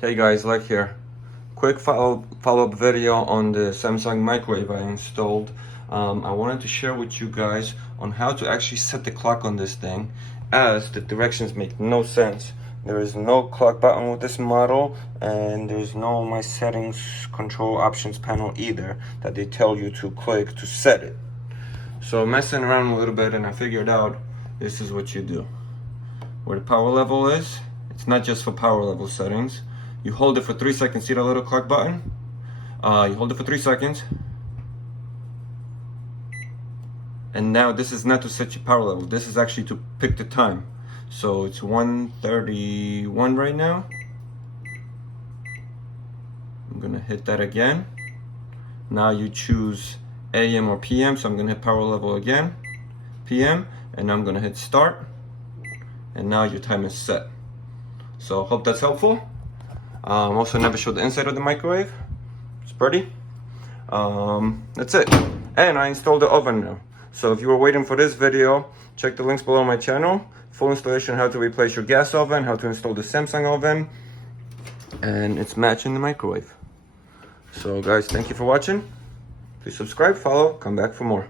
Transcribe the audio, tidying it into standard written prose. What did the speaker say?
Hey guys, Lek here. Quick follow-up video on the Samsung microwave I installed. I wanted to share with you guys on how to actually set the clock on this thing, as the directions make no sense. There is no clock button with this model, and there's no my settings control options panel either that they tell you to click to set it. So messing around a little bit, and I figured out this is what you do. Where the power level is, it's not just for power level settings. You hold it for 3 seconds, see the little clock button? You hold it for 3 seconds. And now this is not to set your power level, this is actually to pick the time. So it's 1:31 right now. I'm gonna hit that again. Now you choose AM or PM, so I'm gonna hit power level again, PM, and I'm gonna hit start. And now your time is set. So hope that's helpful. Also never showed the inside of the microwave. It's pretty. That's it. And I installed the oven now. So if you were waiting for this video, check the links below my channel. Full installation, how to replace your gas oven, how to install the Samsung oven. And it's matching the microwave. So guys, thank you for watching. Please subscribe, follow, come back for more.